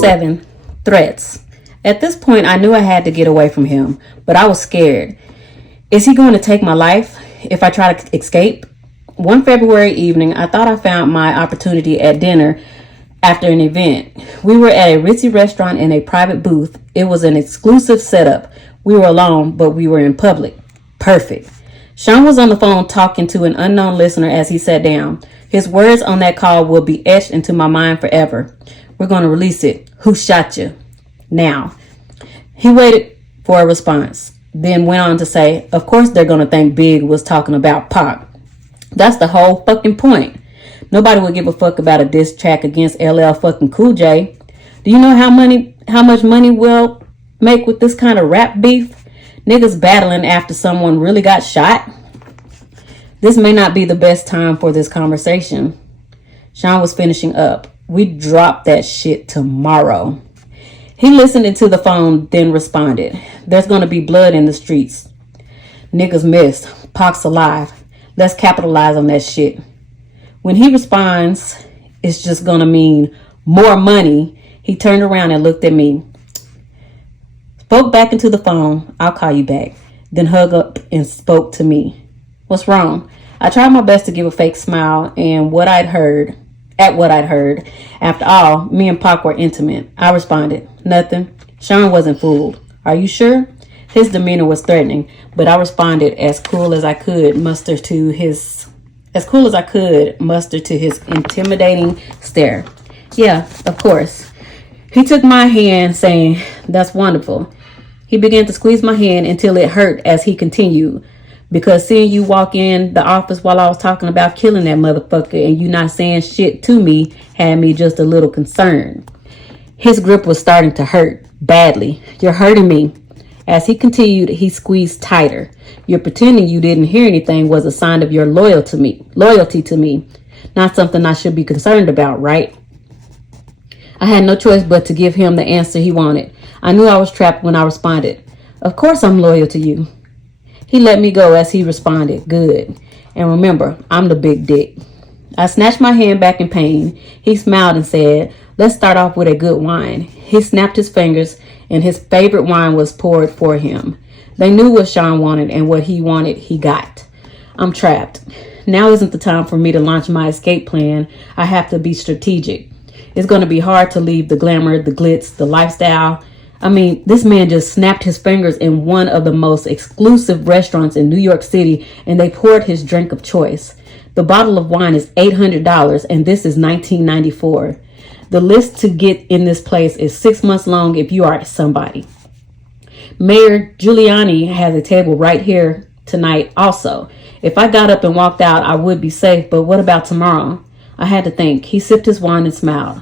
7. Threats. At this point, I knew I had to get away from him, but I was scared. Is he going to take my life if I try to escape? One February evening, I thought I found my opportunity at dinner after an event. We were at a ritzy restaurant in a private booth. It was an exclusive setup. We were alone, but we were in public. Perfect. Sean was on the phone talking to an unknown listener as he sat down. His words on that call will be etched into my mind forever. We're going to release it. Who shot you? Now. He waited for a response, then went on to say, of course they're going to think Big was talking about Pac. That's the whole fucking point. Nobody would give a fuck about a diss track against LL fucking Cool J. Do you know how much money we'll make with this kind of rap beef? Niggas battling after someone really got shot? This may not be the best time for this conversation. Sean was finishing up. We drop that shit tomorrow. He listened into the phone, then responded. There's gonna be blood in the streets. Niggas missed. Pac's alive. Let's capitalize on that shit. When he responds, it's just gonna mean more money. He turned around and looked at me. Spoke back into the phone. I'll call you back. Then hung up and spoke to me. What's wrong? I tried my best to give a fake smile and what I'd heard. After all, me and Pac were intimate. I responded, nothing. Sean wasn't fooled. Are you sure? His demeanor was threatening, but I responded as cool as I could muster to his intimidating stare. Yeah, of course. He took my hand, saying, that's wonderful. He began to squeeze my hand until it hurt as he continued. Because seeing you walk in the office while I was talking about killing that motherfucker and you not saying shit to me had me just a little concerned. His grip was starting to hurt badly. You're hurting me. As he continued, he squeezed tighter. You're pretending you didn't hear anything was a sign of your loyalty to me. Not something I should be concerned about, right? I had no choice but to give him the answer he wanted. I knew I was trapped when I responded. Of course I'm loyal to you. He let me go as he responded, good. And remember, I'm the big dick. I snatched my hand back in pain. He smiled and said, let's start off with a good wine. He snapped his fingers and his favorite wine was poured for him. They knew what Sean wanted and what he wanted, he got. I'm trapped. Now isn't the time for me to launch my escape plan. I have to be strategic. It's going to be hard to leave the glamour, the glitz, the lifestyle. I mean, this man just snapped his fingers in one of the most exclusive restaurants in New York City and they poured his drink of choice. The bottle of wine is $800 and this is 1994. The list to get in this place is 6 months long if you are somebody. Mayor Giuliani has a table right here tonight also. If I got up and walked out, I would be safe, but what about tomorrow? I had to think. He sipped his wine and smiled.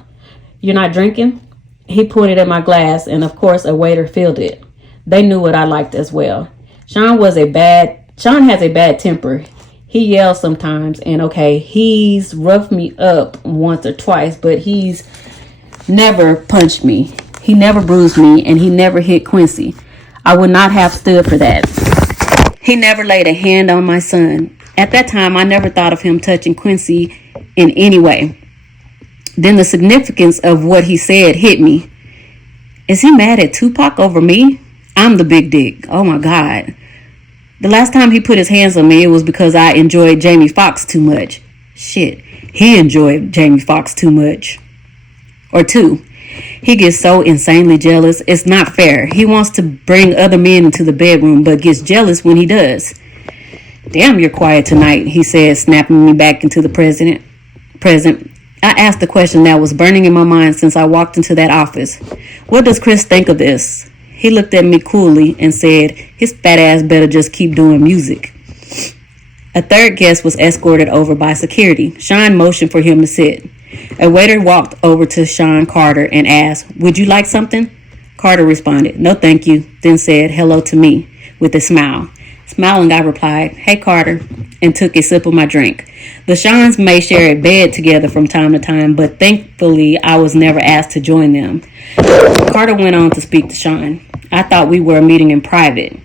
You're not drinking? He pointed at my glass, and of course, a waiter filled it. They knew what I liked as well. Sean has a bad temper. He yells sometimes, and okay, he's roughed me up once or twice, but he's never punched me. He never bruised me, and he never hit Quincy. I would not have stood for that. He never laid a hand on my son. At that time, I never thought of him touching Quincy in any way. Then the significance of what he said hit me. Is he mad at Tupac over me? I'm the big dick. Oh my God. The last time he put his hands on me, it was because I enjoyed Jamie Foxx too much. Shit, he enjoyed Jamie Foxx too much. Or two. He gets so insanely jealous. It's not fair. He wants to bring other men into the bedroom, but gets jealous when he does. Damn, you're quiet tonight, he said, snapping me back into the present. I asked the question that was burning in my mind since I walked into that office. What does Chris think of this? He looked at me coolly and said, his fat ass better just keep doing music. A third guest was escorted over by security. Sean motioned for him to sit. A waiter walked over to Sean Carter and asked, would you like something? Carter responded, no thank you, then said hello to me with a smile. Smiling, I replied, hey Carter, and took a sip of my drink. The Seans may share a bed together from time to time, but thankfully I was never asked to join them. Carter went on to speak to Sean. I thought we were meeting in private.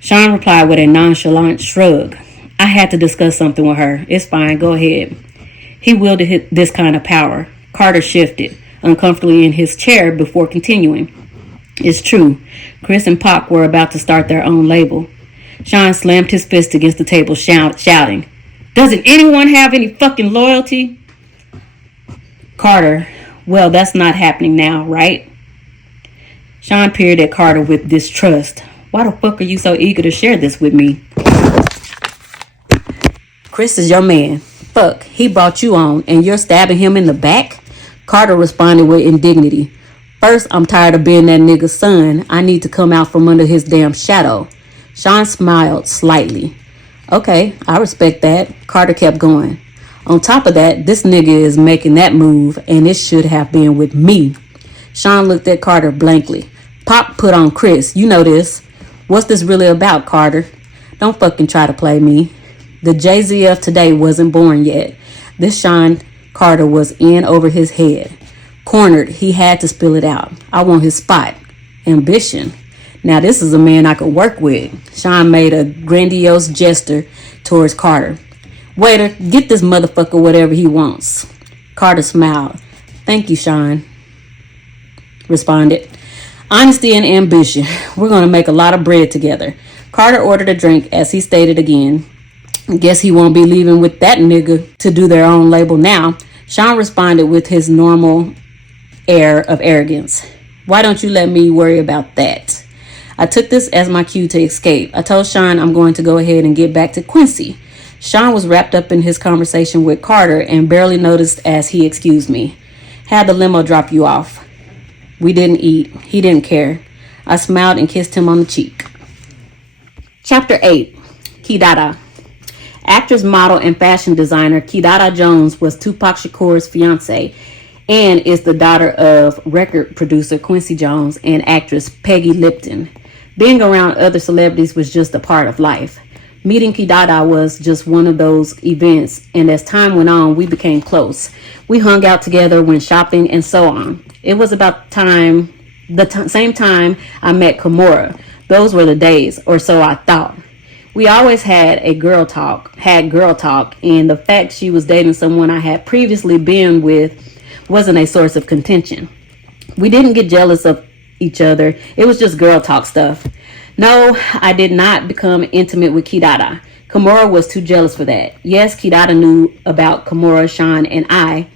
Sean replied with a nonchalant shrug. I had to discuss something with her. It's fine, go ahead. He wielded this kind of power. Carter shifted. uncomfortably in his chair before continuing. It's true. Chris and Pac were about to start their own label. Sean slammed his fist against the table, shouting, "Doesn't anyone have any fucking loyalty?" Carter, well, that's not happening now, right? Sean peered at Carter with distrust. Why the fuck are you so eager to share this with me? Chris is your man. Fuck, he brought you on and you're stabbing him in the back? Carter responded with indignity. First, I'm tired of being that nigga's son. I need to come out from under his damn shadow. Sean smiled slightly. Okay, I respect that. Carter kept going. On top of that, this nigga is making that move, and it should have been with me. Sean looked at Carter blankly. Pop put on Chris. You know this. What's this really about, Carter? Don't fucking try to play me. The Jay-Z of today wasn't born yet. This Sean Carter was in over his head. Cornered, he had to spill it out. I want his spot. Ambition. Now this is a man I could work with. Sean made a grandiose gesture towards Carter. Waiter, get this motherfucker whatever he wants. Carter smiled. Thank you, Sean. Responded. Honesty and ambition. We're going to make a lot of bread together. Carter ordered a drink as he stated again. Guess he won't be leaving with that nigga to do their own label now. Sean responded with his normal air of arrogance. Why don't you let me worry about that? I took this as my cue to escape. I told Sean I'm going to go ahead and get back to Quincy. Sean was wrapped up in his conversation with Carter and barely noticed as he excused me. Had the limo drop you off. We didn't eat. He didn't care. I smiled and kissed him on the cheek. Chapter 8. Kidada. Actress, model, and fashion designer Kidada Jones was Tupac Shakur's fiancée and is the daughter of record producer Quincy Jones and actress Peggy Lipton. Being around other celebrities was just a part of life. Meeting Kidada was just one of those events, and as time went on, we became close. We hung out together, went shopping, and so on. It was about same time I met Kimura. Those were the days, or so I thought. We always had girl talk, and the fact she was dating someone I had previously been with wasn't a source of contention. We didn't get jealous of each other. It was just girl talk stuff. No, I did not become intimate with Kidada. Kimura was too jealous for that. Yes, Kidada knew about Kimura, Sean, and I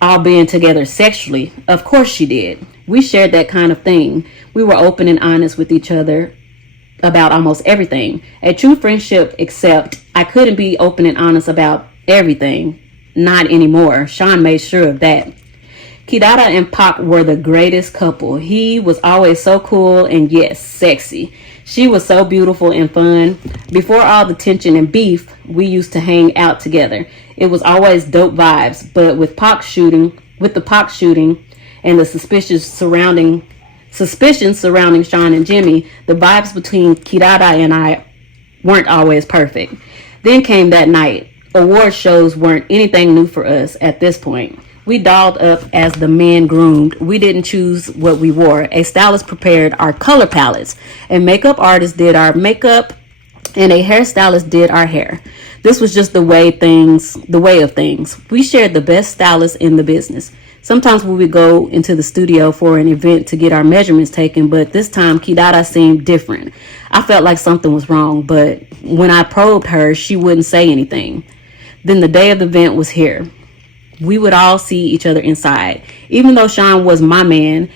all being together sexually. Of course she did. We shared that kind of thing. We were open and honest with each other about almost everything. A true friendship, except I couldn't be open and honest about everything. Not anymore. Sean made sure of that. Kidada and Pac were the greatest couple. He was always so cool and yes, sexy. She was so beautiful and fun. Before all the tension and beef, we used to hang out together. It was always dope vibes, but with the Pac shooting and the suspicions surrounding Sean and Jimmy, the vibes between Kidada and I weren't always perfect. Then came that night. Award shows weren't anything new for us at this point. We dolled up as the men groomed. We didn't choose what we wore. A stylist prepared our color palettes. A makeup artist did our makeup, and a hairstylist did our hair. This was just the way of things. We shared the best stylist in the business. Sometimes we would go into the studio for an event to get our measurements taken, but this time Kidada seemed different. I felt like something was wrong, but when I probed her, she wouldn't say anything. Then the day of the event was here. We would all see each other inside. Even though Sean was my man,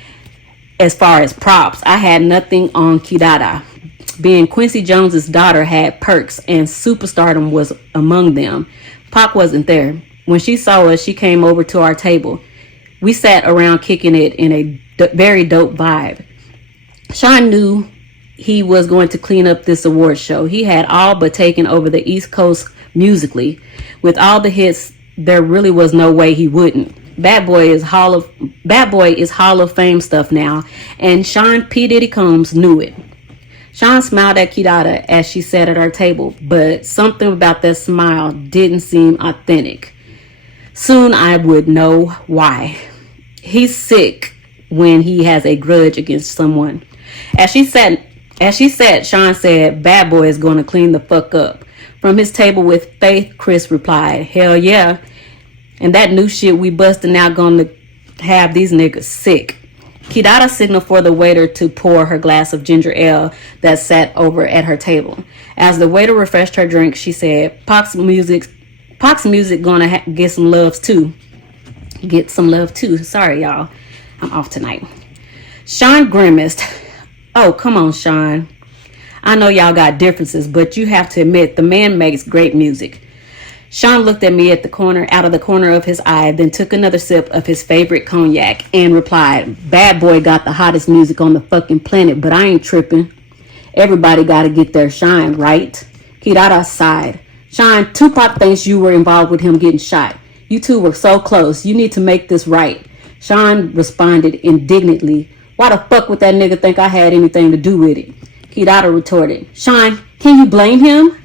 as far as props, I had nothing on Kidada. Being Quincy Jones's daughter had perks, and superstardom was among them. Pac wasn't there. When she saw us, she came over to our table. We sat around kicking it in a very dope vibe. Sean knew he was going to clean up this award show. He had all but taken over the East Coast musically. With all the hits, there really was no way he wouldn't. Bad Boy is Hall of Fame stuff now, and Sean P. Diddy Combs knew it. Sean smiled at Kidada as she sat at our table, but something about that smile didn't seem authentic. Soon I would know why. He's sick when he has a grudge against someone. As she sat, Sean said, "Bad Boy is going to clean the fuck up." From his table with Faith, Chris replied, "Hell yeah. And that new shit we busting out gonna have these niggas sick. Kidada signaled for the waiter to pour her glass of ginger ale that sat over at her table. As the waiter refreshed her drink, she said, Pac's music gonna get some loves too. Get some love too. Sorry, y'all. I'm off tonight. Sean grimaced. Oh, come on, Sean. I know y'all got differences, but you have to admit the man makes great music. Sean looked at me out of the corner of his eye, then took another sip of his favorite cognac and replied, Bad Boy got the hottest music on the fucking planet, but I ain't tripping. Everybody gotta get their shine, right? Kidada sighed. Sean, Tupac thinks you were involved with him getting shot. You two were so close. You need to make this right. Sean responded indignantly. Why the fuck would that nigga think I had anything to do with it? Kidada retorted. Sean, can you blame him?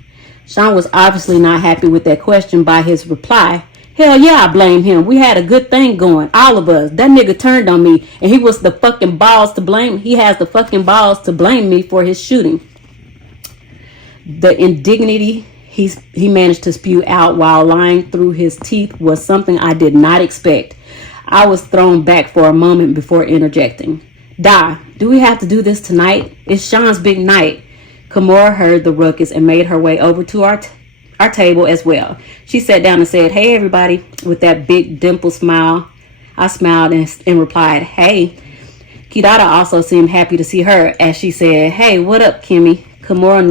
Sean was obviously not happy with that question by his reply. Hell yeah, I blame him. We had a good thing going. All of us. That nigga turned on me and he has the fucking balls to blame me for his shooting. The indignity he managed to spew out while lying through his teeth was something I did not expect. I was thrown back for a moment before interjecting. Do we have to do this tonight? It's Sean's big night. Kimura heard the ruckus and made her way over to our table as well. She sat down and said, Hey, everybody, with that big dimple smile. I smiled and replied, Hey. Kidada also seemed happy to see her as she said, Hey, what up, Kimmy? Kimura,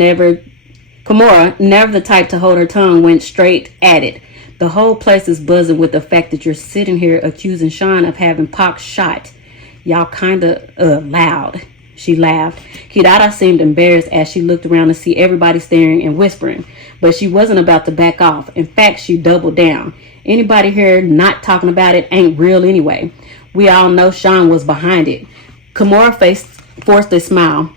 never the type to hold her tongue, went straight at it. The whole place is buzzing with the fact that you're sitting here accusing Sean of having Pac shot. Y'all kinda loud. She laughed. Kidada seemed embarrassed as she looked around to see everybody staring and whispering, but she wasn't about to back off. In fact, she doubled down. Anybody here not talking about it ain't real anyway. We all know Sean was behind it. Kimura forced a smile.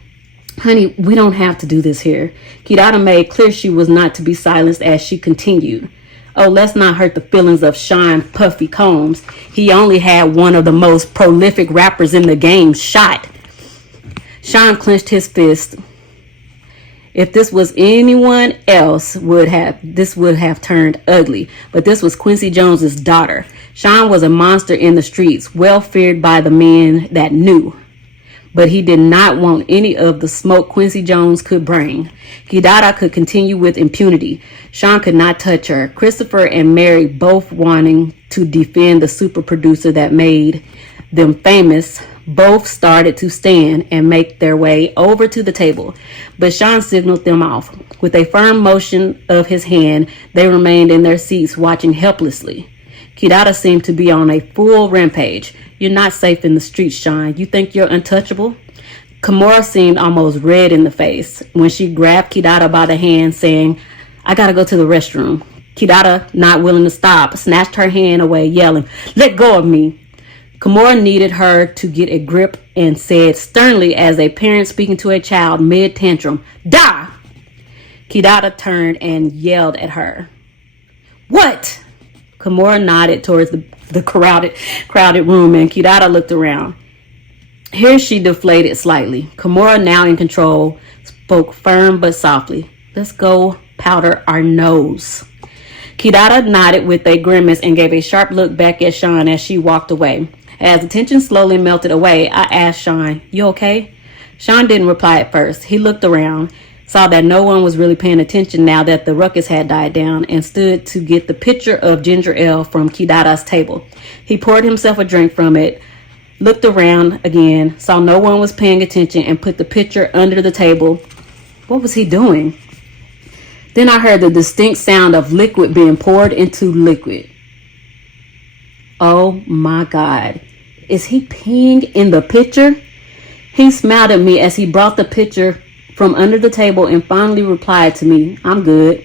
Honey, we don't have to do this here. Kidada made clear she was not to be silenced as she continued. Oh, let's not hurt the feelings of Sean Puffy Combs. He only had one of the most prolific rappers in the game shot. Sean clenched his fist. If this was anyone else, this would have turned ugly. But this was Quincy Jones's daughter. Sean was a monster in the streets, well feared by the men that knew. But he did not want any of the smoke Quincy Jones could bring. Kidada could continue with impunity. Sean could not touch her. Christopher and Mary, both wanting to defend the super producer that made them famous, both started to stand and make their way over to the table. But Sean signaled them off. With a firm motion of his hand, they remained in their seats watching helplessly. Kidada seemed to be on a full rampage. You're not safe in the streets, Sean. You think you're untouchable? Kimura seemed almost red in the face when she grabbed Kidada by the hand, saying, I gotta go to the restroom. Kidada, not willing to stop, snatched her hand away, yelling, Let go of me. Kimura needed her to get a grip and said sternly as a parent speaking to a child mid-tantrum, Die! Kidada turned and yelled at her. What? Kimura nodded towards the crowded room and Kidada looked around. Here she deflated slightly. Kimura, now in control, spoke firm but softly. Let's go powder our nose. Kidada nodded with a grimace and gave a sharp look back at Sean as she walked away. As the tension slowly melted away, I asked Sean, You okay? Sean didn't reply at first. He looked around, saw that no one was really paying attention now that the ruckus had died down, and stood to get the pitcher of ginger ale from Kidada's table. He poured himself a drink from it, looked around again, saw no one was paying attention, and put the pitcher under the table. What was he doing? Then I heard the distinct sound of liquid being poured into liquid. Oh my God. Is he peeing in the pitcher? He smiled at me as he brought the pitcher from under the table and finally replied to me, I'm good.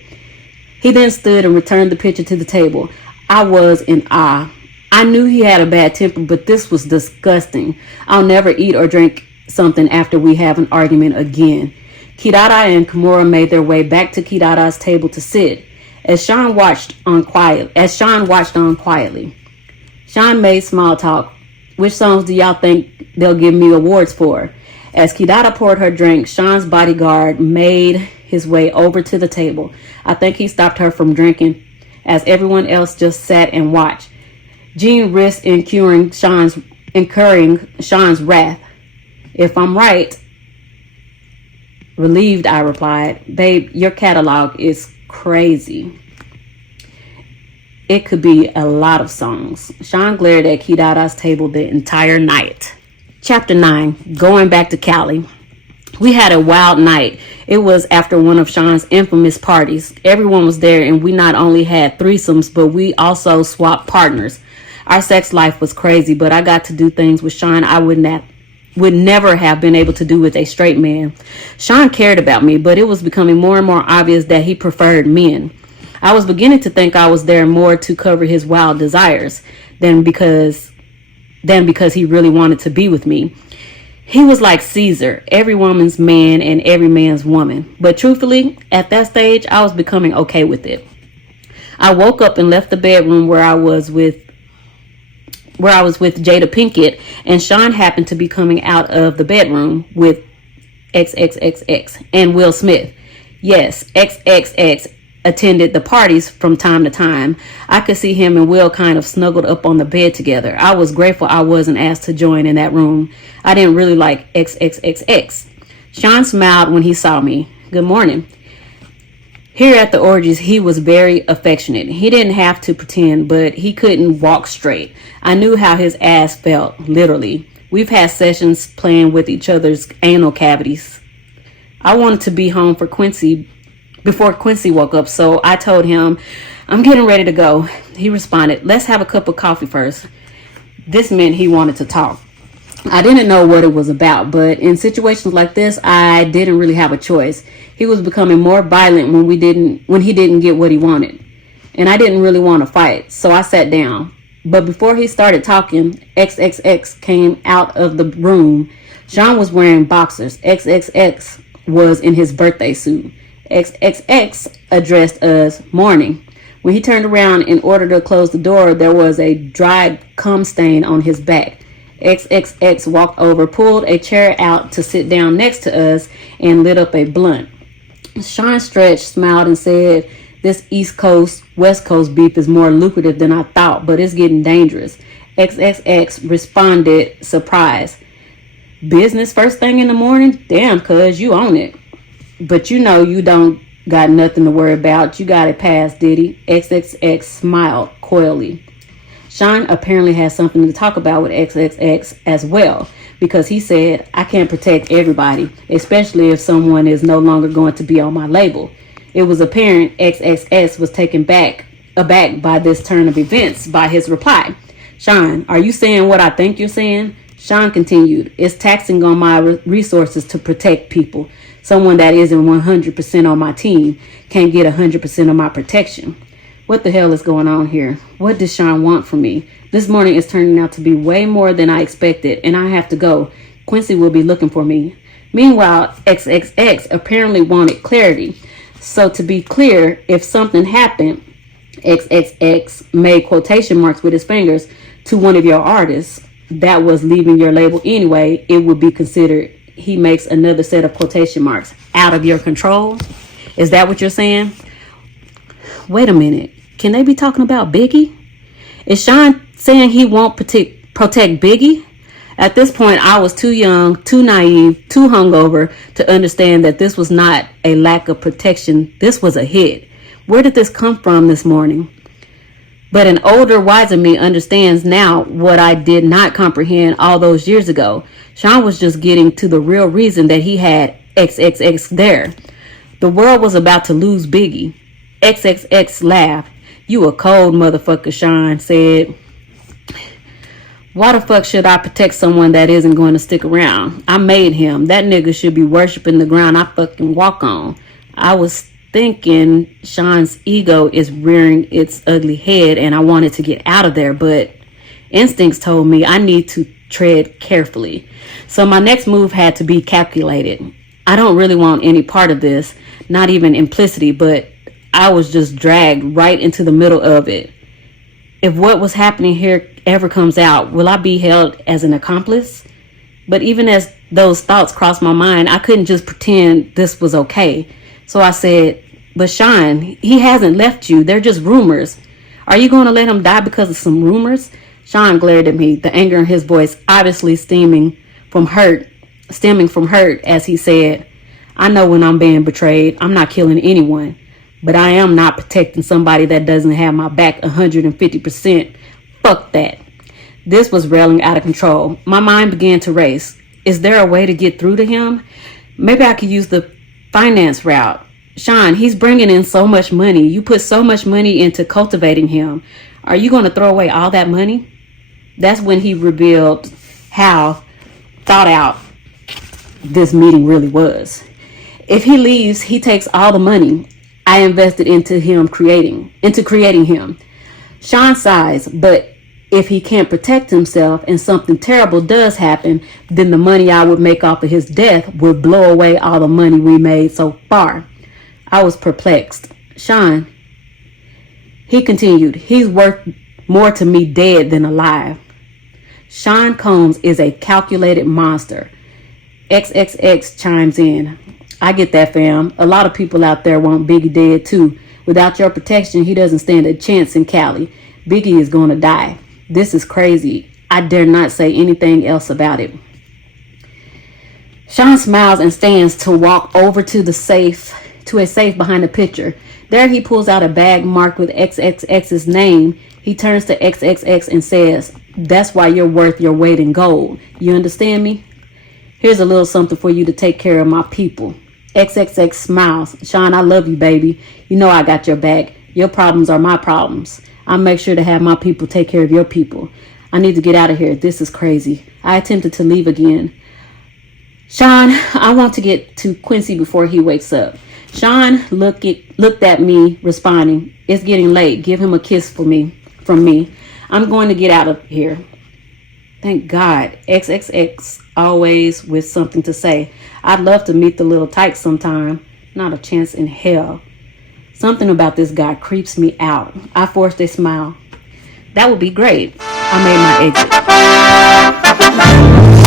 He then stood and returned the pitcher to the table. I was in awe. I knew he had a bad temper, but this was disgusting. I'll never eat or drink something after we have an argument again. Kidada and Kimura made their way back to Kidada's table to sit. As Sean watched on quietly. Sean made small talk. Which songs do y'all think they'll give me awards for? As Kidada poured her drink, Sean's bodyguard made his way over to the table. I think he stopped her from drinking as everyone else just sat and watched. Jean risked incurring Sean's wrath. If I'm right, relieved, I replied. Babe, your catalog is crazy. It could be a lot of songs. Sean glared at Kidada's table the entire night. Chapter 9, Going Back to Cali. We had a wild night. It was after one of Sean's infamous parties. Everyone was there, and we not only had threesomes, but we also swapped partners. Our sex life was crazy, but I got to do things with Sean I would never have been able to do with a straight man. Sean cared about me, but it was becoming more and more obvious that he preferred men. I was beginning to think I was there more to cover his wild desires than because he really wanted to be with me. He was like Caesar, every woman's man and every man's woman. But truthfully, at that stage, I was becoming okay with it. I woke up and left the bedroom where I was with Jada Pinkett, and Sean happened to be coming out of the bedroom with XXXX and Will Smith. Yes, XXX attended the parties from time to time. I could see him and Will kind of snuggled up on the bed together. I was grateful I wasn't asked to join in that room. I didn't really like XXXX. Sean smiled when he saw me. Good morning. Here at the orgies, he was very affectionate. He didn't have to pretend, but he couldn't walk straight. I knew how his ass felt, literally. We've had sessions playing with each other's anal cavities. I wanted to be home before Quincy woke up, so I told him, I'm getting ready to go. He responded, let's have a cup of coffee first. This meant he wanted to talk. I didn't know what it was about, but in situations like this, I didn't really have a choice. He was becoming more violent when he didn't get what he wanted. And I didn't really want to fight, so I sat down. But before he started talking, XXX came out of the room. Sean was wearing boxers. XXX was in his birthday suit. XXX addressed us morning. When he turned around in order to close the door, there was a dried cum stain on his back. XXX walked over, pulled a chair out to sit down next to us, and lit up a blunt. Sean stretched, smiled, and said, this East Coast, West Coast beef is more lucrative than I thought, but it's getting dangerous. XXX responded, surprised. Business first thing in the morning? Damn, cuz, you own it. But you know you don't got nothing to worry about. You got it passed, did he? XXX smiled coyly. Sean apparently has something to talk about with XXX as well, because he said, I can't protect everybody, especially if someone is no longer going to be on my label. It was apparent XXX was taken aback by this turn of events by his reply. Sean, are you saying what I think you're saying? Sean continued, it's taxing on my resources to protect people. Someone that isn't 100% on my team can't get 100% of my protection. What the hell is going on here? What does Sean want from me? This morning is turning out to be way more than I expected, and I have to go. Quincy will be looking for me. Meanwhile, XXX apparently wanted clarity. So to be clear, if something happened, XXX made quotation marks with his fingers to one of your artists that was leaving your label anyway, it would be considered, he makes another set of quotation marks, out of your control. Is that what you're saying? Wait a minute. Can they be talking about Biggie? Is Sean saying he won't protect Biggie? At this point, I was too young, too naive, too hungover to understand that this was not a lack of protection. This was a hit. Where did this come from this morning? But an older, wiser me understands now what I did not comprehend all those years ago. Sean was just getting to the real reason that he had XXX there. The world was about to lose Biggie. XXX laughed. You a cold motherfucker, Sean said. Why the fuck should I protect someone that isn't going to stick around? I made him. That nigga should be worshiping the ground I fucking walk on. I was thinking Sean's ego is rearing its ugly head and I wanted to get out of there, but instincts told me I need to tread carefully. So my next move had to be calculated. I don't really want any part of this, not even implicity, but I was just dragged right into the middle of it. If what was happening here ever comes out, will I be held as an accomplice? But even as those thoughts crossed my mind, I couldn't just pretend this was okay. So I said, but Sean, he hasn't left you. They're just rumors. Are you going to let him die because of some rumors? Sean glared at me, the anger in his voice obviously stemming from hurt as he said, I know when I'm being betrayed. I'm not killing anyone, but I am not protecting somebody that doesn't have my back 150%. Fuck that. This was railing out of control. My mind began to race. Is there a way to get through to him? Maybe I could use the finance route. Sean, he's bringing in so much money. You put so much money into cultivating him. Are you going to throw away all that money? That's when he revealed how thought out this meeting really was. If he leaves, he takes all the money I invested into creating him. Sean sighs, but if he can't protect himself and something terrible does happen, then the money I would make off of his death would blow away all the money we made so far. I was perplexed. Sean, he continued, he's worth more to me dead than alive. Sean Combs is a calculated monster. XXX chimes in. I get that, fam. A lot of people out there want Biggie dead too. Without your protection, he doesn't stand a chance in Cali. Biggie is going to die. This is crazy. I dare not say anything else about it. Sean smiles and stands to walk over to a safe behind the picture. There he pulls out a bag marked with XXX's name. He turns to XXX and says, that's why you're worth your weight in gold. You understand me? Here's a little something for you to take care of my people. XXX smiles. Sean, I love you, baby. You know I got your back. Your problems are my problems. I'll make sure to have my people take care of your people. I need to get out of here. This is crazy. I attempted to leave again. Sean, I want to get to Quincy before he wakes up. Sean looked at me, responding, it's getting late. Give him a kiss from me. I'm going to get out of here. Thank God. XXX always with something to say. I'd love to meet the little tyke sometime. Not a chance in hell. Something about this guy creeps me out. I forced a smile. That would be great. I made my exit.